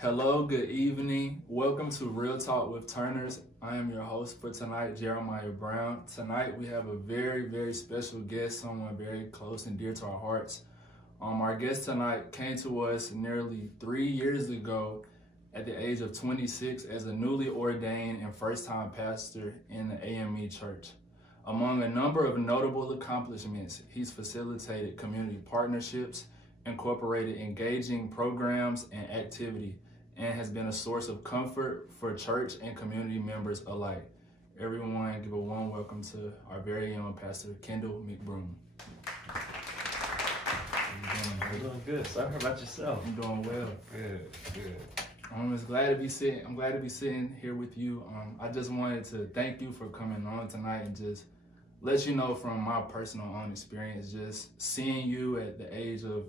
Hello, good evening. Welcome to Real Talk with Turners. I am your host for tonight, Jeremiah Brown. Tonight we have a very special guest, someone very close and dear to our hearts. Our guest tonight came to us nearly 3 years ago at the age of 26 as a newly ordained and first-time pastor in the AME Church. Among a number of notable accomplishments, he's facilitated community partnerships, incorporated engaging programs and activity, and has been a source of comfort for church and community members alike. Everyone, give a warm welcome to our very own Pastor Kendall McBroom. I'm doing good. So how about yourself? I'm doing well. Good. I'm glad to be sitting here with you. I just wanted to thank you for coming on tonight and just let you know from my personal own experience, just seeing you at the age of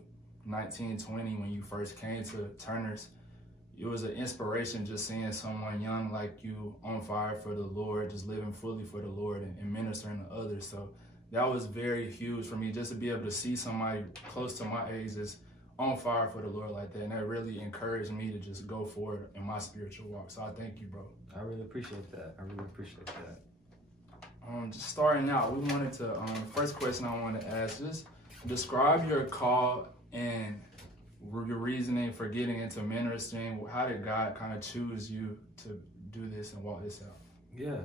19, 20 when you first came to Turner's. It was an inspiration just seeing someone young like you on fire for the Lord, just living fully for the Lord and ministering to others. So that was very huge for me, just to be able to see somebody close to my age is on fire for the Lord like that. And that really encouraged me to just go forward in my spiritual walk. So I thank you, bro. I really appreciate that. Just starting out, we wanted to, first question I wanted to ask, just describe your call and your reasoning for getting into ministering. How did God kind of choose you to do this and walk this out? Yeah.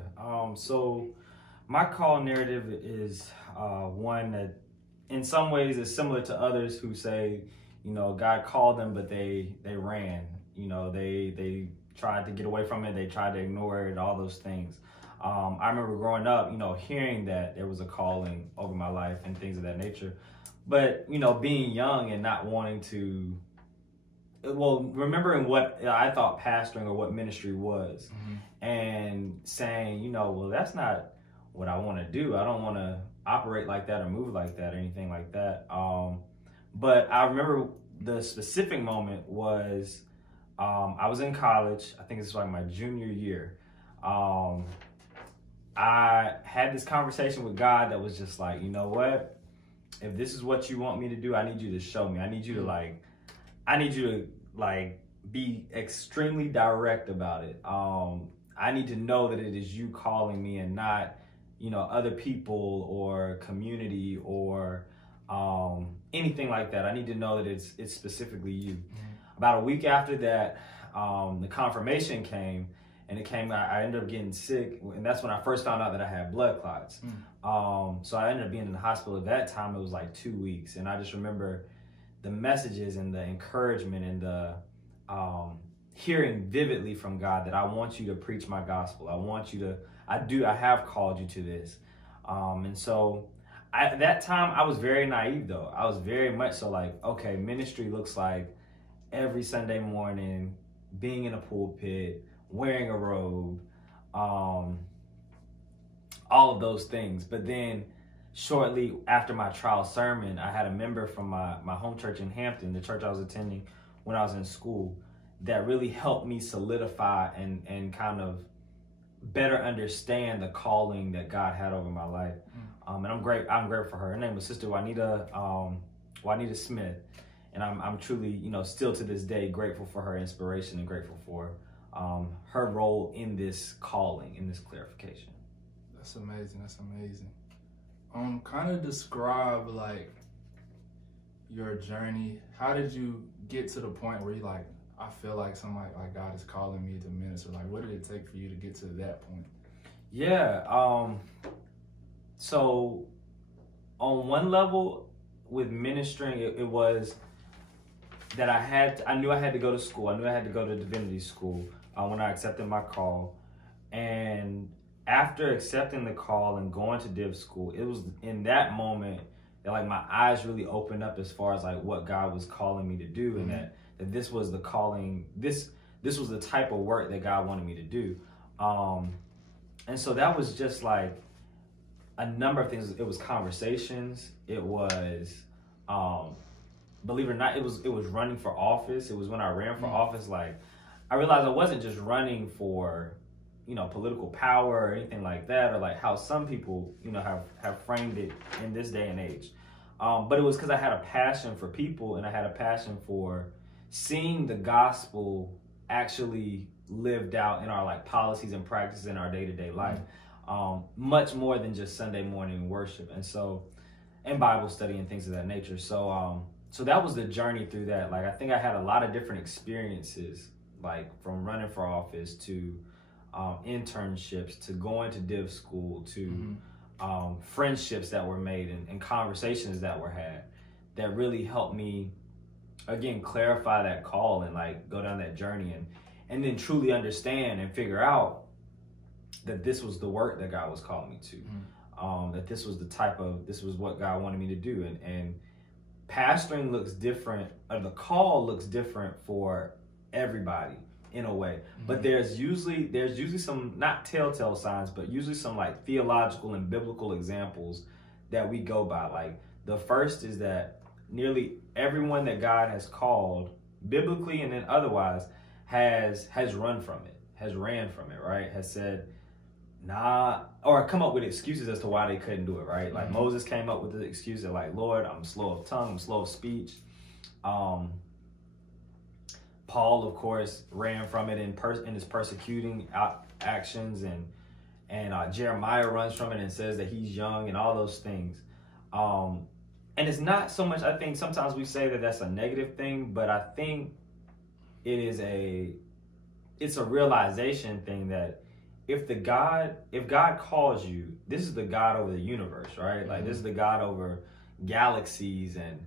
So my call narrative is one that in some ways is similar to others who say, God called them, but they ran. They tried to get away from it. They tried to ignore it, all those things. I remember growing up, hearing that there was a calling over my life and things of that nature. But, being young and not wanting to, remembering what I thought pastoring or what ministry was, and saying, well, that's not what I want to do. I don't want to operate like that or move like that or anything like that. But I remember the specific moment was I was in college. I think it's like my junior year. I had this conversation with God that was just like, you know what? If this is what you want me to do, I need you to show me. I need you to be extremely direct about it. I need to know that it is you calling me and not, other people or community or anything like that. I need to know that it's specifically you. About a week after that, the confirmation came. And I ended up getting sick, and that's when I first found out that I had blood clots. So I ended up being in the hospital at that time. It was like 2 weeks. And I just remember the messages and the encouragement and the hearing vividly from God that I want you to preach my gospel. I have called you to this. And so at that time, I was very naive though. I was very much so like, okay, ministry looks like every Sunday morning, being in a pulpit, wearing a robe, all of those things. But then shortly after my trial sermon, I had a member from my home church in Hampton, the church I was attending when I was in school, that really helped me solidify and kind of better understand the calling that God had over my life. And I'm grateful for her. Her name was Sister Juanita Smith. And I'm truly, still to this day grateful for her inspiration and grateful for her role in this calling, in this clarification. That's amazing. Kind of describe like your journey. How did you get to the point where you're like, I feel like somebody like God is calling me to minister? Like, what did it take for you to get to that point? Yeah. So on one level with ministering, it was that I knew I had to go to school. I knew I had to go to divinity school when I accepted my call. And after accepting the call and going to div school, it was in that moment that like my eyes really opened up as far as like what God was calling me to do, and that this was the calling, this was the type of work that God wanted me to do. And so that was just like a number of things. It was conversations. It was, believe it or not, it was running for office. It was when I ran for office, like I realized I wasn't just running for, political power or anything like that, or like how some people, have framed it in this day and age. But it was because I had a passion for people, and I had a passion for seeing the gospel actually lived out in our like policies and practices in our day-to-day life. Much more than just Sunday morning worship. And Bible study and things of that nature. So that was the journey through that. Like, I think I had a lot of different experiences, like from running for office to internships to going to div school to friendships that were made and conversations that were had that really helped me, again, clarify that call and like go down that journey and then truly understand and figure out that this was the work that God was calling me to. That this was what God wanted me to do. And pastoring looks different, or the call looks different for everybody in a way. But there's usually some, not telltale signs, but usually some like theological and biblical examples that we go by. Like, the first is that nearly everyone that God has called, biblically and then otherwise, has ran from it, right? Has said, nah, or come up with excuses as to why they couldn't do it, right? Like Moses came up with the excuse that, like, Lord, I'm slow of tongue, I'm slow of speech. Paul, of course, ran from it in his persecuting actions, and Jeremiah runs from it and says that he's young and all those things. And it's not so much, I think sometimes we say that that's a negative thing, but I think it's a realization thing that if God calls you, this is the God over the universe, right? Like, this is the God over galaxies and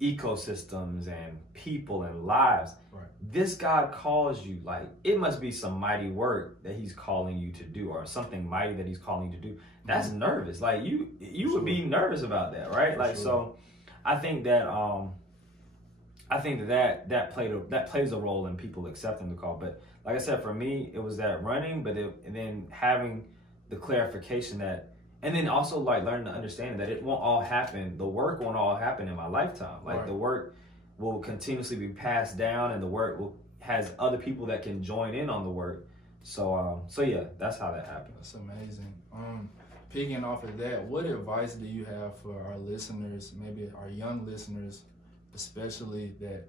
ecosystems and people and lives. Right. This God calls you, like, it must be some mighty work that he's calling you to do, or something mighty that he's calling you to do. That's nervous. Like, you would be nervous about that, right? Like, so I think that that plays a role in people accepting the call. But like I said, for me, it was that running, and then having the clarification that, and then also like learning to understand that it won't all happen. The work won't all happen in my lifetime. Like, the work will continuously be passed down, and the work has other people that can join in on the work. So yeah, that's how that happened. That's amazing. Picking off of that, what advice do you have for our listeners, maybe our young listeners, especially, that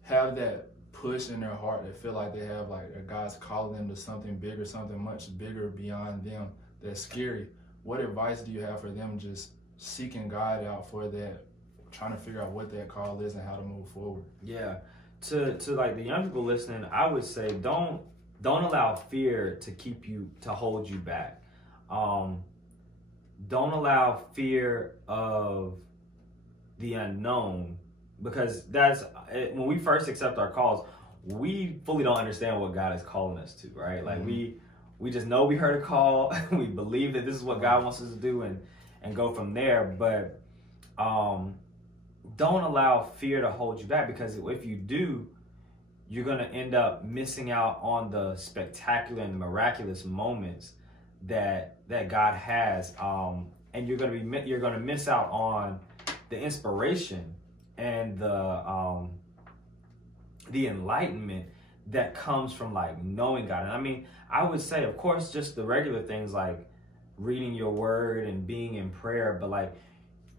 have that push in their heart, that feel like they have, like, God's calling them to something bigger, something much bigger beyond them, that's scary? What advice do you have for them just seeking God out for that, trying to figure out what that call is and how to move forward? Yeah, to like the young people listening, I would say don't allow fear to hold you back. Don't allow fear of the unknown, because that's when we first accept our calls, we fully don't understand what God is calling us to, right? Like, we just know we heard a call, we believe that this is what God wants us to do, and go from there. But don't allow fear to hold you back, because if you do, you're going to end up missing out on the spectacular and miraculous moments that God has, and you're going to miss out on the inspiration and the enlightenment that comes from, like, knowing God. And I mean, I would say, of course, just the regular things like reading your word and being in prayer, but like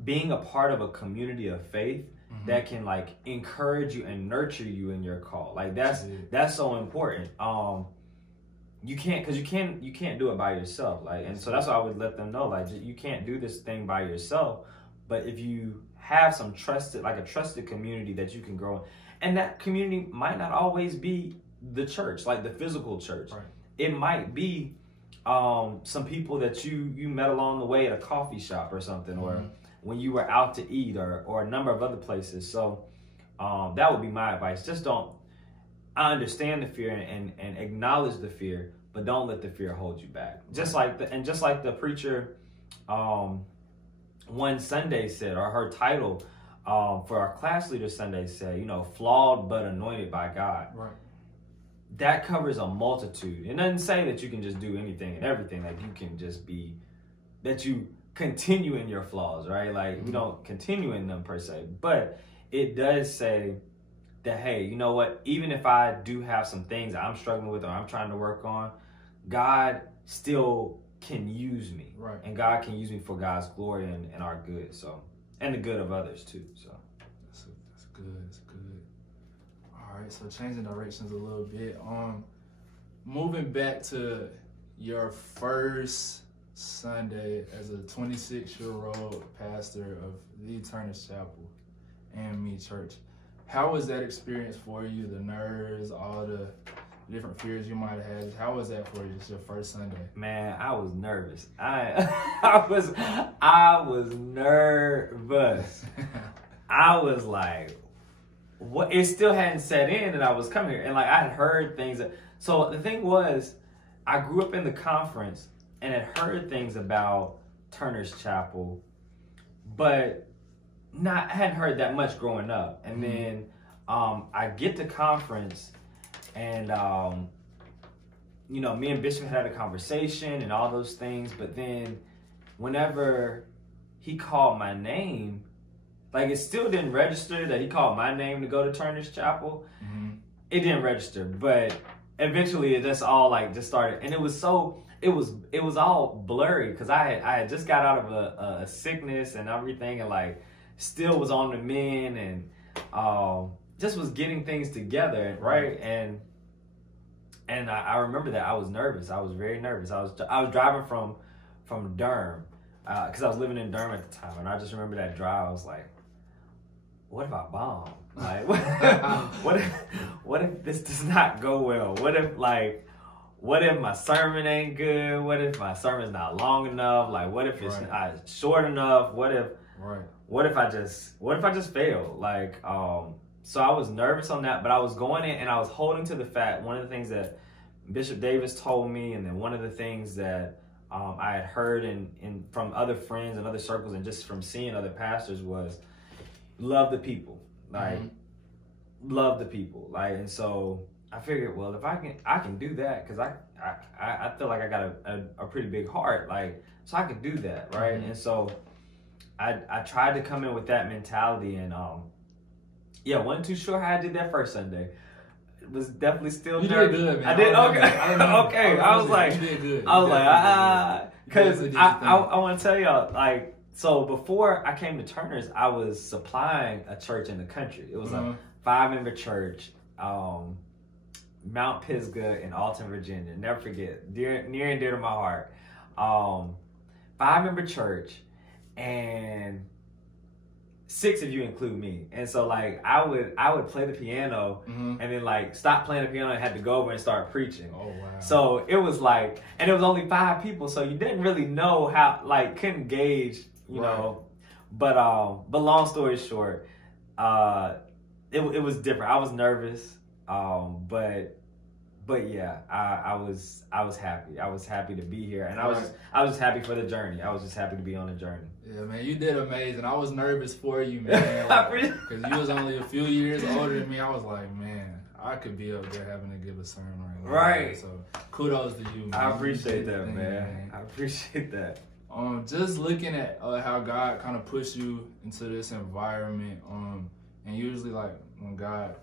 being a part of a community of faith that can, like, encourage you and nurture you in your call. Like, that's so important. You can't do it by yourself. Like, and so that's why I would let them know, like, you can't do this thing by yourself. But if you have a trusted community that you can grow in, and that community might not always be the church, like the physical church. Right. It might be some people that you met along the way at a coffee shop or something, or when you were out to eat, or a number of other places. So that would be my advice. Just I understand the fear and acknowledge the fear, but don't let the fear hold you back. Just like the preacher one Sunday said, or her title for our class leader Sunday said, flawed but anointed by God. Right. That covers a multitude. It doesn't say that you can just do anything and everything. Like, you can just that you continue in your flaws, right? Like, we don't continue in them per se, but it does say that, hey, you know what? Even if I do have some things I'm struggling with or I'm trying to work on, God still can use me. Right. And God can use me for God's glory and our good. So, and the good of others too. So that's good. That's good. All All right, so changing directions a little bit. Moving back to your first Sunday as a 26-year-old pastor of the Turner's Chapel and Me Church. How was that experience for you? The nerves, all the different fears you might have had. How was that for you? It's your first Sunday. Man, I was nervous. I was nervous. I was like, what? It still hadn't set in that I was coming here, and like I had heard things. So the thing was, I grew up in the conference and had heard things about Turner's Chapel, but I hadn't heard that much growing up. And then I get to conference, and me and Bishop had a conversation and all those things. But then whenever he called my name, like it still didn't register that he called my name to go to Turner's Chapel. It didn't register, but eventually that's all like just started, and it was all blurry because I had just got out of a sickness and everything, and like still was on the mend, and just was getting things together, right? And I remember that I was nervous. I was very nervous. I was driving from Durham because I was living in Durham at the time, and I just remember that drive. I was like, what if I bomb? Like, what if this does not go well? What if my sermon ain't good? What if my sermon's not long enough? Like, what if it's not short enough? What if I just fail? Like, so I was nervous on that, but I was going in and I was holding to the fact, one of the things that Bishop Davis told me, and then one of the things that I had heard in from other friends and other circles and just from seeing other pastors was, love the people. Like, love the people. Like, and so I figured, well, if I can do that, because I feel like I got a pretty big heart, like, so I could do that, right? And so I tried to come in with that mentality, and wasn't too sure how I did that first Sunday. It was definitely still nervous. You did good, man. I did okay. I was like, you did good. I was like, because I want to tell y'all, like, so before I came to Turner's, I was supplying a church in the country. It was a 5-member church, Mount Pisgah in Alton, Virginia. Never forget, near and dear to my heart. 5-member church, and 6 of you include me. And so like I would play the piano and then like stop playing the piano and had to go over and start preaching. Oh wow. So it was like, and it was only 5 people, so you didn't really know how, like, couldn't gauge, you know. But long story short, it was different. I was nervous, but yeah, I was happy. I was happy to be here, and I was just happy for the journey. I was just happy to be on the journey. Yeah, man, you did amazing. I was nervous for you, man, because you was only a few years older than me. I was like, man, I could be up there having to give a sermon right. So kudos to you, man. I appreciate that, man. I appreciate that. Just looking at how God kind of pushed you into this environment, and usually like when God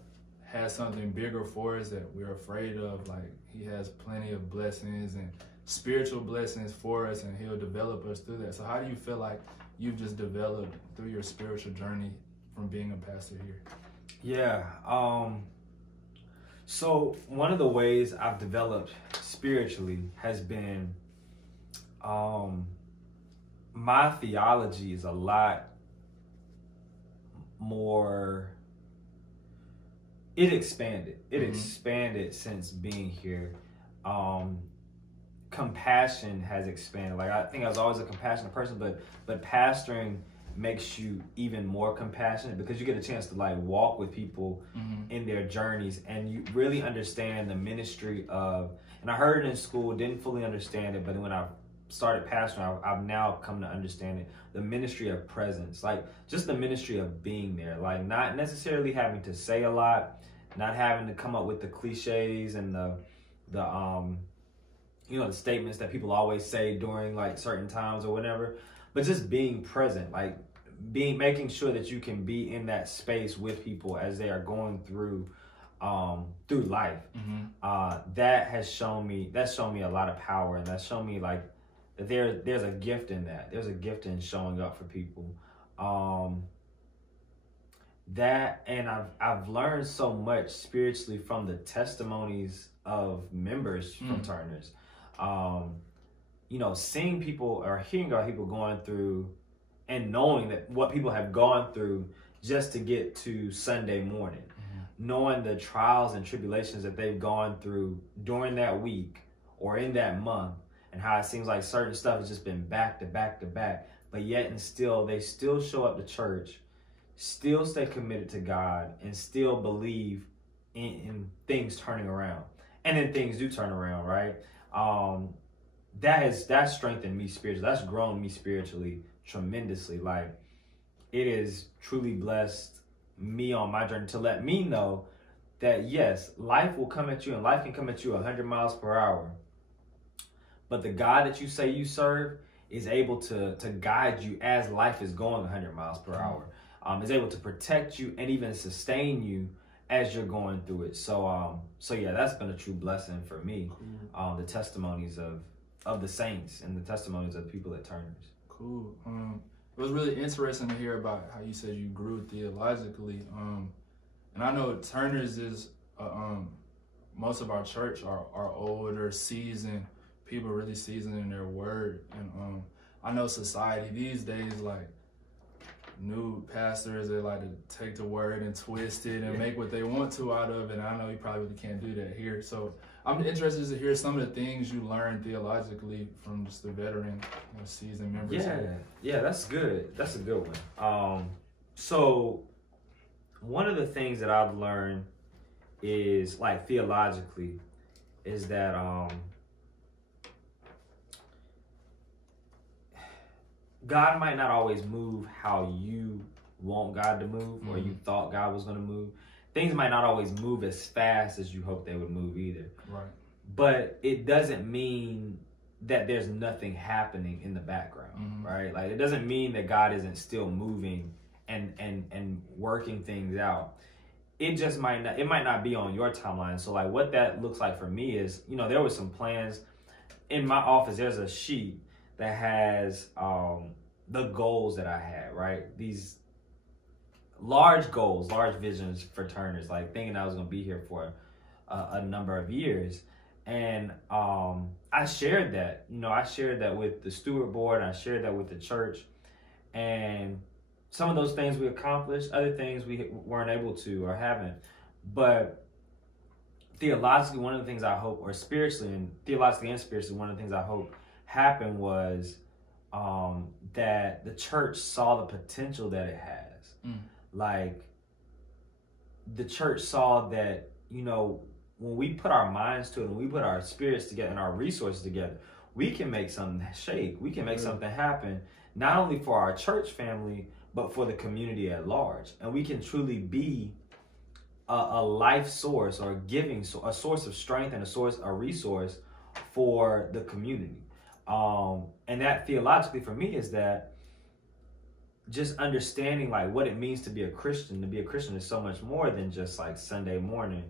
has something bigger for us that we're afraid of, like he has plenty of blessings and spiritual blessings for us, and he'll develop us through that. So how do you feel like you've just developed through your spiritual journey from being a pastor here? Yeah. So one of the ways I've developed spiritually has been, my theology is a lot more. It expanded. It expanded since being here. Compassion has expanded. Like, I think I was always a compassionate person, but pastoring makes you even more compassionate because you get a chance to like walk with people in their journeys, and you really understand the ministry of, and I heard it in school, didn't fully understand it, but when I started pastoring, I've now come to understand it, the ministry of presence, like just the ministry of being there, like not necessarily having to say a lot, not having to come up with the cliches and the statements that people always say during like certain times or whatever, but just being present, like making sure that you can be in that space with people as they are going through life. That has shown me a lot of power, and that's shown me like that there's a gift in that. There's a gift in showing up for people. that, and I've learned so much spiritually from the testimonies of members from Turner's. You know, seeing people or hearing about people going through and knowing that what people have gone through just to get to Sunday morning, knowing the trials and tribulations that they've gone through during that week or in that month, and how it seems like certain stuff has just been back to back to back, but yet and still they still show up to church, still stay committed to God, and still believe in things turning around. And then things do turn around, right? That's strengthened me spiritually. That's grown me spiritually tremendously. Like, it has truly blessed me on my journey to let me know that yes, life will come at you, and life can come at you 100 miles per hour. But the God that you say you serve is able to guide you as life is going 100 miles per hour. Is able to protect you and even sustain you as you're going through it. So yeah, that's been a true blessing for me. The testimonies of the saints and the testimonies of the people at Turner's. Cool. It was really interesting to hear about how you said you grew theologically. And I know Turner's is most of our church are older, seasoned people, really seasoned in their word. And I know society these days, like, new pastors, they like to take the word and twist it and make what they want to out of it. And I know you probably really can't do that here. So I'm interested to hear some of the things you learned theologically from just the veteran, seasoned members. Yeah, that's good. That's a good one. So one of the things that I've learned is, like, theologically, is that God might not always move how you want God to move or you thought God was going to move. Things might not always move as fast as you hoped they would move either. Right. But it doesn't mean that there's nothing happening in the background, right? Like, it doesn't mean that God isn't still moving and working things out. It just might not be on your timeline. So, like, what that looks like for me is, you know, there were some plans in my office. There's a sheet that has the goals that I had, right? These large goals, large visions for Turner's, like thinking I was going to be here for a number of years. And I shared that, I shared that with the steward board, and I shared that with the church. And some of those things we accomplished, other things we weren't able to or haven't. But theologically, one of the things I hope, or spiritually and theologically and spiritually, one of the things I hope happened was that the church saw the potential that it has. Like, the church saw that, when we put our minds to it, when we put our spirits together and our resources together, we can make something shake. We can make something happen, not only for our church family, but for the community at large. And we can truly be a life source, or a source of strength, and a resource for the community. And that theologically for me is that just understanding, like, what it means to be a Christian. To be a Christian is so much more than just, like, Sunday morning.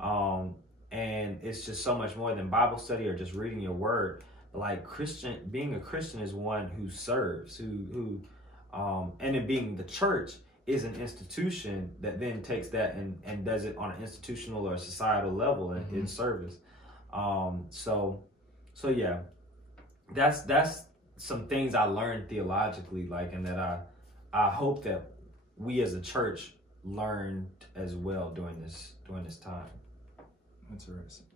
And it's just so much more than Bible study or just reading your word. Like, being a Christian is one who serves, and then being the church is an institution that then takes that and does it on an institutional or societal level in service. So yeah, that's some things I learned theologically, like, and that I hope that we as a church learned as well during this time. Interesting.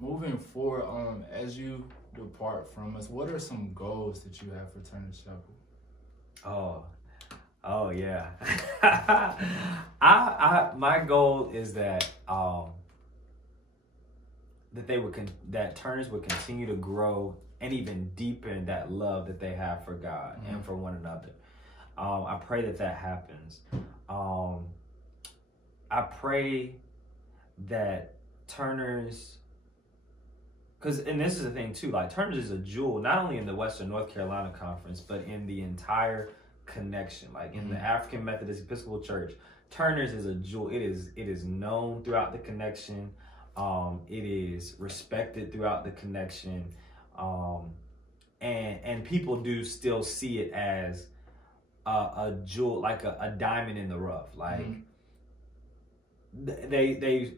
Moving forward, as you depart from us, what are some goals that you have for Turner's Chapel? Oh yeah. My goal is that that Turner's would continue to grow and even deepen that love that they have for God and for one another. I pray that happens. I pray that Turner's, and this is the thing too, like, Turner's is a jewel, not only in the Western North Carolina Conference, but in the entire connection, like in the African Methodist Episcopal Church. Turner's is a jewel. It is known throughout the connection. It is respected throughout the connection. And people do still see it as a jewel, like a diamond in the rough. Like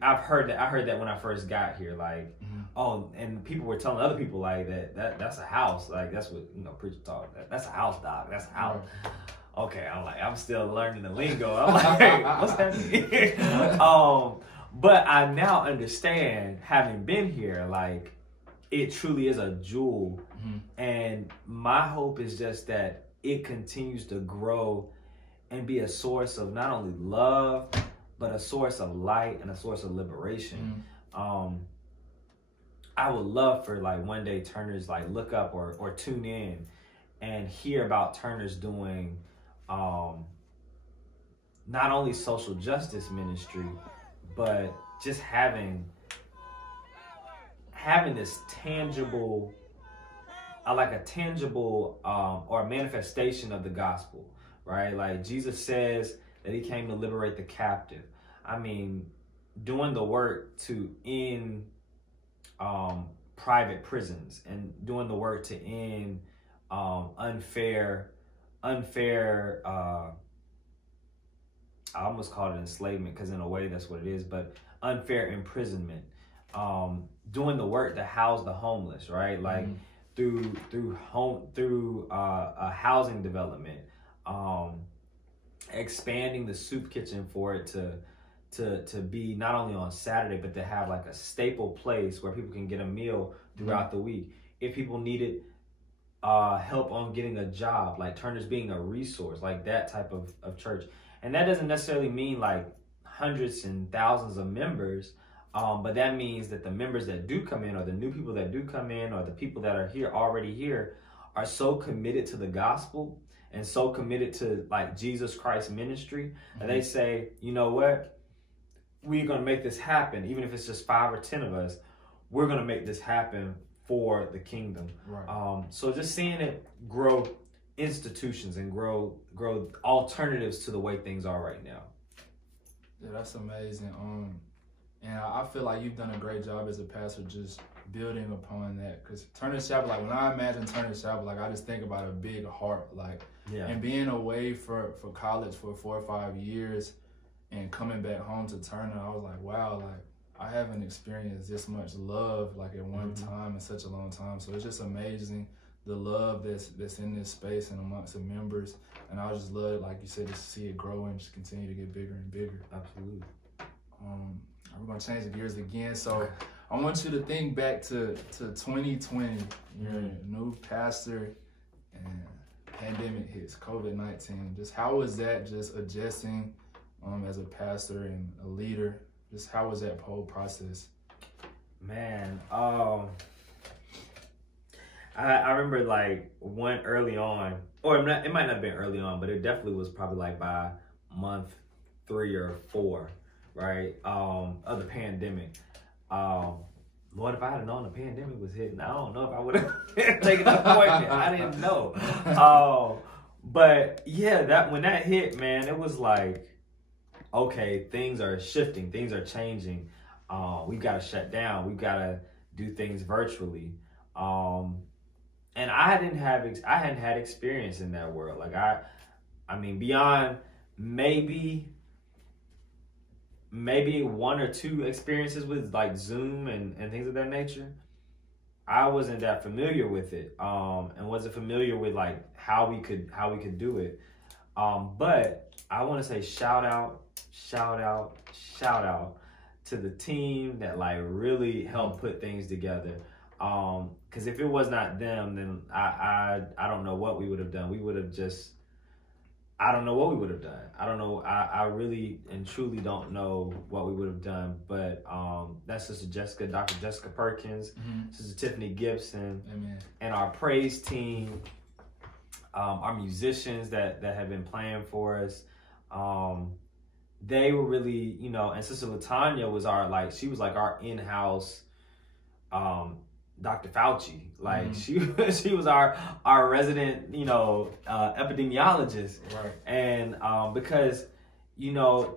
I heard that when I first got here, like, oh, and people were telling other people like that's a house, like that's what preacher talk. That's a house, dog. That's a house. Okay, I'm still learning the lingo. I'm like, hey, what's that mean? But I now understand, having been here, like, it truly is a jewel. And my hope is just that it continues to grow and be a source of not only love, but a source of light and a source of liberation. I would love for, like, one day Turner's, like, look up or tune in and hear about Turner's doing not only social justice ministry, but just having this tangible, like a tangible or a manifestation of the gospel, right? Like Jesus says that he came to liberate the captive. I mean, doing the work to end private prisons and doing the work to end unfair I almost called it enslavement, because in a way that's what it is, but unfair imprisonment, doing the work to house the homeless, right? Like through housing development, expanding the soup kitchen for it to be not only on Saturday, but to have like a staple place where people can get a meal throughout the week. If people needed help on getting a job, like Turner's being a resource, like that type of church. And that doesn't necessarily mean like hundreds and thousands of members, but that means that the members that do come in, or the new people that do come in, or the people that are already here, are so committed to the gospel and so committed to like Jesus Christ ministry that they say, you know what, we're going to make this happen. Even if it's just 5 or 10 of us, we're going to make this happen for the kingdom. Right. So just seeing it grow institutions and grow alternatives to the way things are right now. Yeah, that's amazing. And I feel like you've done a great job as a pastor just building upon that. Because Turner's Chapel, like when I imagine Turner's Chapel, like I just think about a big heart, like, and being away for college for 4 or 5 years and coming back home to Turner, I was like, wow, like I haven't experienced this much love like at one time in such a long time. So it's just amazing the love that's in this space and amongst the members. And I just love it, like you said, to see it grow and just continue to get bigger and bigger. Absolutely. We're gonna change the gears again. So I want you to think back to 2020. You're a new pastor and pandemic hits, COVID-19. Just how was that just adjusting as a pastor and a leader? Just how was that whole process? Man, I remember like one early on, or it might not have been early on, but it definitely was probably like by month 3 or 4, right, of the pandemic. Lord, if I had known the pandemic was hitting, I don't know if I would have taken an appointment. I didn't know. But yeah, that when that hit, man, it was like, okay, things are shifting, things are changing. We've got to shut down. We've got to do things virtually. And I hadn't had experience in that world. Like I mean, beyond maybe 1 or 2 experiences with like Zoom and things of that nature, I wasn't that familiar with it. And wasn't familiar with like how we could do it. But I want to say shout out to the team that like really helped put things together. Because if it was not them, then I don't know what we would have done. I don't know what we would have done. I don't know. I really and truly don't know what we would have done. But that's Sister Jessica, Dr. Jessica Perkins, Sister Tiffany Gibson, Amen. And our praise team, our musicians that have been playing for us. They were really, and Sister Latanya was our in-house Dr. Fauci. Like she was our resident, epidemiologist. Right. And because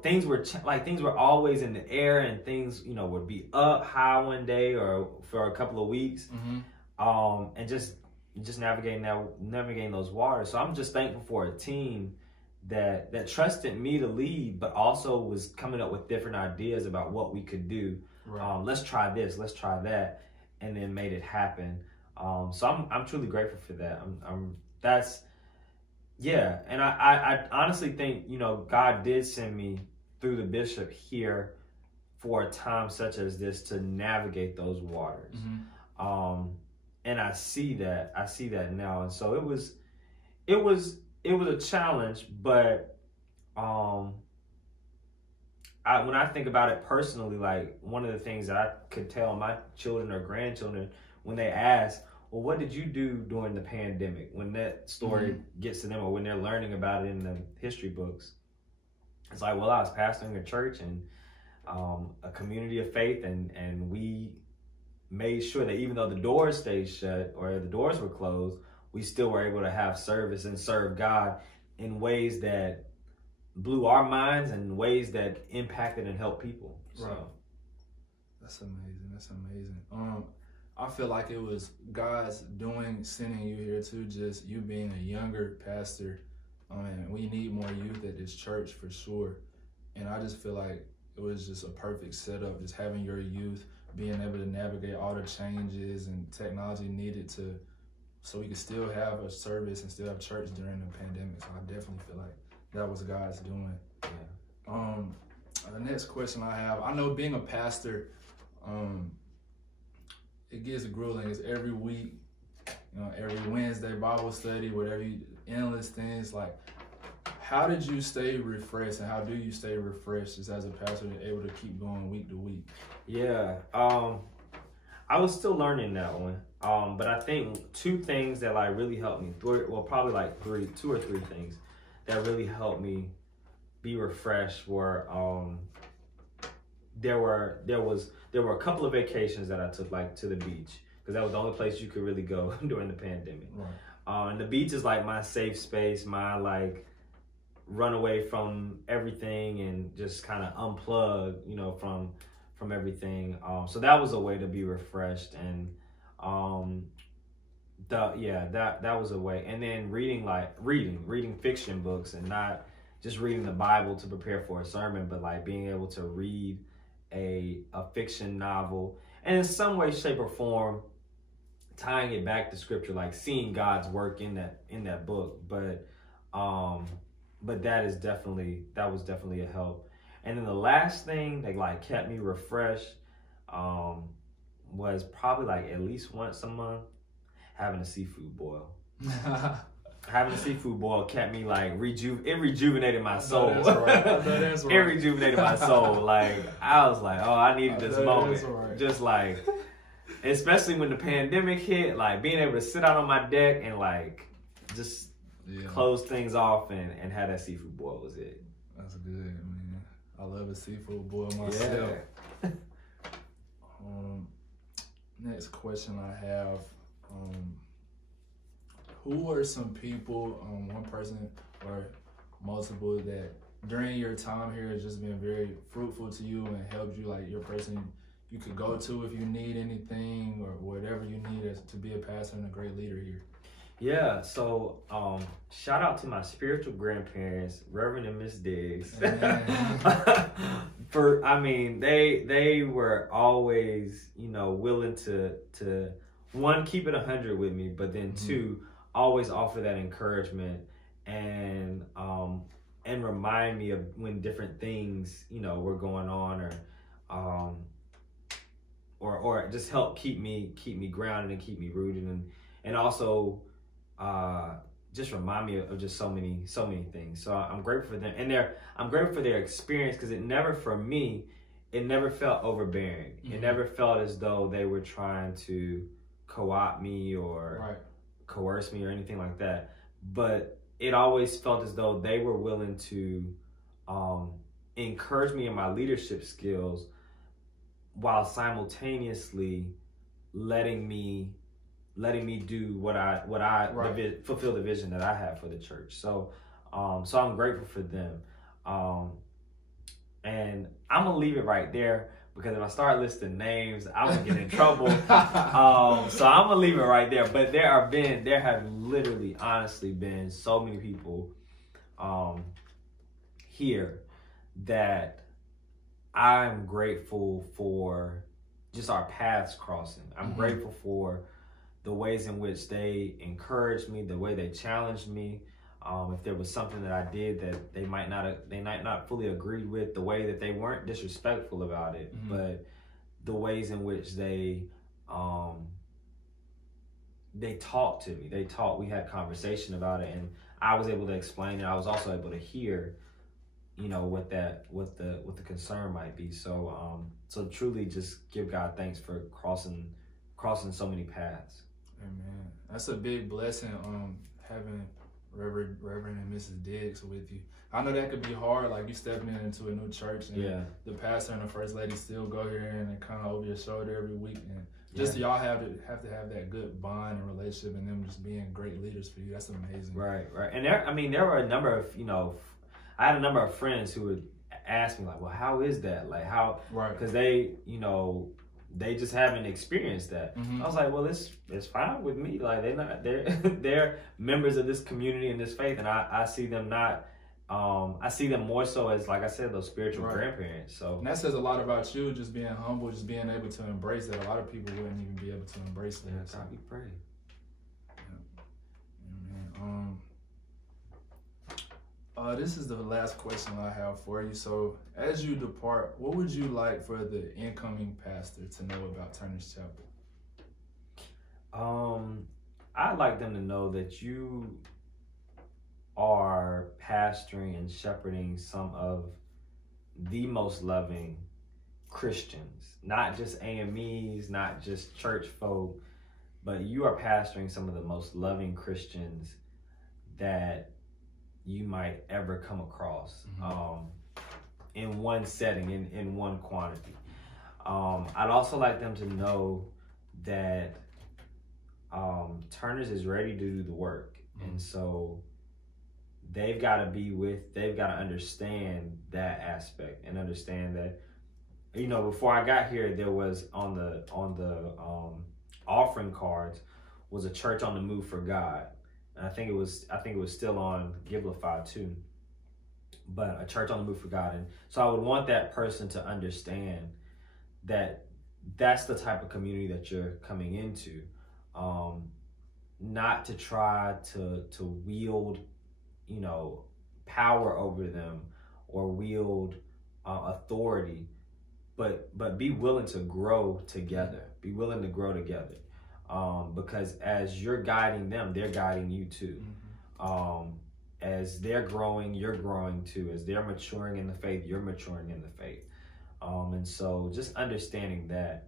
things were always in the air, and things would be up high one day or for a couple of weeks, and just navigating those waters. So I'm just thankful for a team that trusted me to lead, but also was coming up with different ideas about what we could do. Right. Let's try this, let's try that, and then made it happen. So I'm truly grateful for that. And I honestly think, you know, God did send me through the bishop here for a time such as this to navigate those waters. And I see that now. And so it was a challenge, but when I think about it personally, like one of the things that I could tell my children or grandchildren when they ask, well, what did you do during the pandemic? When that story gets to them, or when they're learning about it in the history books, it's like, well, I was pastoring a church and a community of faith, and we made sure that even though the doors stayed shut or the doors were closed, we still were able to have service and serve God in ways that blew our minds and ways that impacted and helped people. So. Right. That's amazing. I feel like it was God's sending you here too, just you being a younger pastor. And we need more youth at this church for sure. And I just feel like it was just a perfect setup, just having your youth, being able to navigate all the changes and technology needed so we could still have a service and still have church during the pandemic. So I definitely feel like that was God's doing. Yeah. The next question I have, I know being a pastor, it gets grueling. It's every week, you know, every Wednesday Bible study, whatever, endless things. Like, how did you stay refreshed, and how do you stay refreshed just as a pastor and able to keep going week to week? Yeah, I was still learning that one. But I think two things that like really helped me, probably like two or three things that really helped me be refreshed were there were a couple of vacations that I took, like to the beach, because that was the only place you could really go during the pandemic. Right. And the beach is like my safe space, my like run away from everything and just kind of unplug, you know, from everything. So that was a way to be refreshed, and that was a way. And then reading fiction books, and not just reading the Bible to prepare for a sermon, but like being able to read a fiction novel, and in some way, shape, or form tying it back to scripture, like seeing God's work in that book. But that was definitely a help. And then the last thing that like kept me refreshed was probably like at least once a month having a seafood boil. Having a seafood boil kept me like rejuvenated my soul. That's right. It rejuvenated my soul. Like I was like, oh, I needed this moment. Right. Just like, especially when the pandemic hit, like being able to sit out on my deck and like just close things off and have that seafood boil was it. That's good, man. I love a seafood boil myself. Yeah. Next question I have. Who are some people, one person or multiple, that during your time here has just been very fruitful to you and helped you, like your person you could go to if you need anything or whatever you need to be a pastor and a great leader here? Yeah, so shout out to my spiritual grandparents, Reverend and Miss Diggs. They were always, you know, willing to one, keep it 100 with me, but then two, always offer that encouragement and remind me of when different things, you know, were going on, or just help keep me grounded and keep me rooted, and also just remind me of just so many things. So I'm grateful for them, and I'm grateful for their experience, because it never felt overbearing. It never felt as though they were trying to co-opt me or coerce me or anything like that. But it always felt as though they were willing to encourage me in my leadership skills while simultaneously letting me do what I fulfill the vision that I have for the church. So I'm grateful for them. And I'm gonna leave it right there, because if I start listing names, I'm gonna get in trouble. So I'm gonna leave it right there. But there have literally, honestly, been so many people here that I'm grateful for just our paths crossing. I'm grateful for the ways in which they encouraged me, the way they challenged me. If there was something that I did that they might not fully agree with, the way that they weren't disrespectful about it, but the ways in which they talked to me. We had conversation about it, and I was able to explain it. I was also able to hear, what the concern might be. So truly just give God thanks for crossing so many paths. Amen. That's a big blessing, having Reverend and Mrs. Diggs with you. I know that could be hard, like you stepping into a new church and the pastor and the first lady still go here and kind of over your shoulder every week, and just y'all have to have that good bond and relationship, and them just being great leaders for you. That's amazing. Right. And there were a number of, I had a number of friends who would ask me like, well, how is that? Like how, because they, they just haven't experienced that. I was like, well, it's fine with me. Like they're members of this community and this faith, and I see them I see them more so as, like I said, those spiritual grandparents. So and that says a lot about you, just being humble, just being able to embrace that. A lot of people wouldn't even be able to embrace that. So we pray. This is the last question I have for you. So, as you depart, what would you like for the incoming pastor to know about Turner's Chapel? I'd like them to know that you are pastoring and shepherding some of the most loving Christians, not just AMEs, not just church folk, but you are pastoring some of the most loving Christians that you might ever come across in one setting, in one quantity. I'd also like them to know that Turner's is ready to do the work. And so they've got to understand that aspect and understand that, before I got here, there was on the offering cards was a church on the move for God. And I think it was still on Giblify too, but a church on the move for God. And so I would want that person to understand that that's the type of community that you're coming into, not to try to wield, power over them or wield authority, but be willing to grow together. Be willing to grow together. Because as you're guiding them, they're guiding you too. As they're growing, you're growing too. As they're maturing in the faith, you're maturing in the faith. And so just understanding that,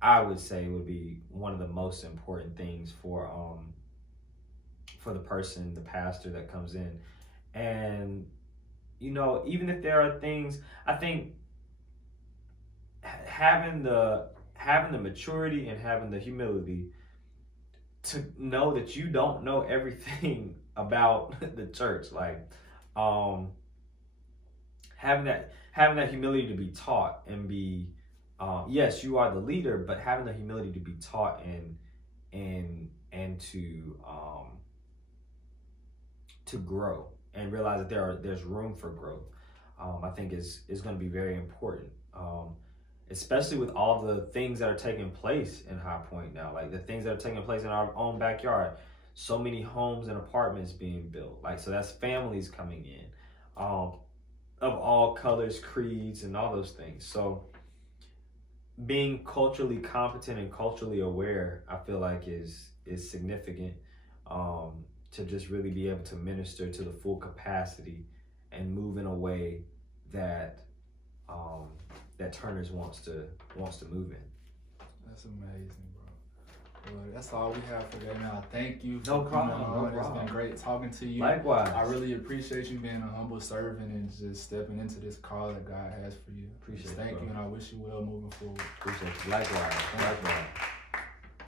I would say, would be one of the most important things for the person, the pastor that comes in. And, even if there are things, I think having the maturity and having the humility to know that you don't know everything about the church, like having that humility to be taught and be yes, you are the leader, but having the humility to be taught and to grow and realize that there's room for growth, I think is going to be very important. Especially with all the things that are taking place in High Point now, like the things that are taking place in our own backyard. So many homes and apartments being built. Like, so that's families coming in, of all colors, creeds, and all those things. So being culturally competent and culturally aware, I feel like is significant, to just really be able to minister to the full capacity and move in a way that that Turner's wants to move in. That's amazing, bro. Well, that's all we have for today. Now, thank you for No problem. It's been great talking to you. Likewise. I really appreciate you being a humble servant and just stepping into this call that God has for you. Appreciate it. Thank you, and I wish you well moving forward. Appreciate you. Likewise.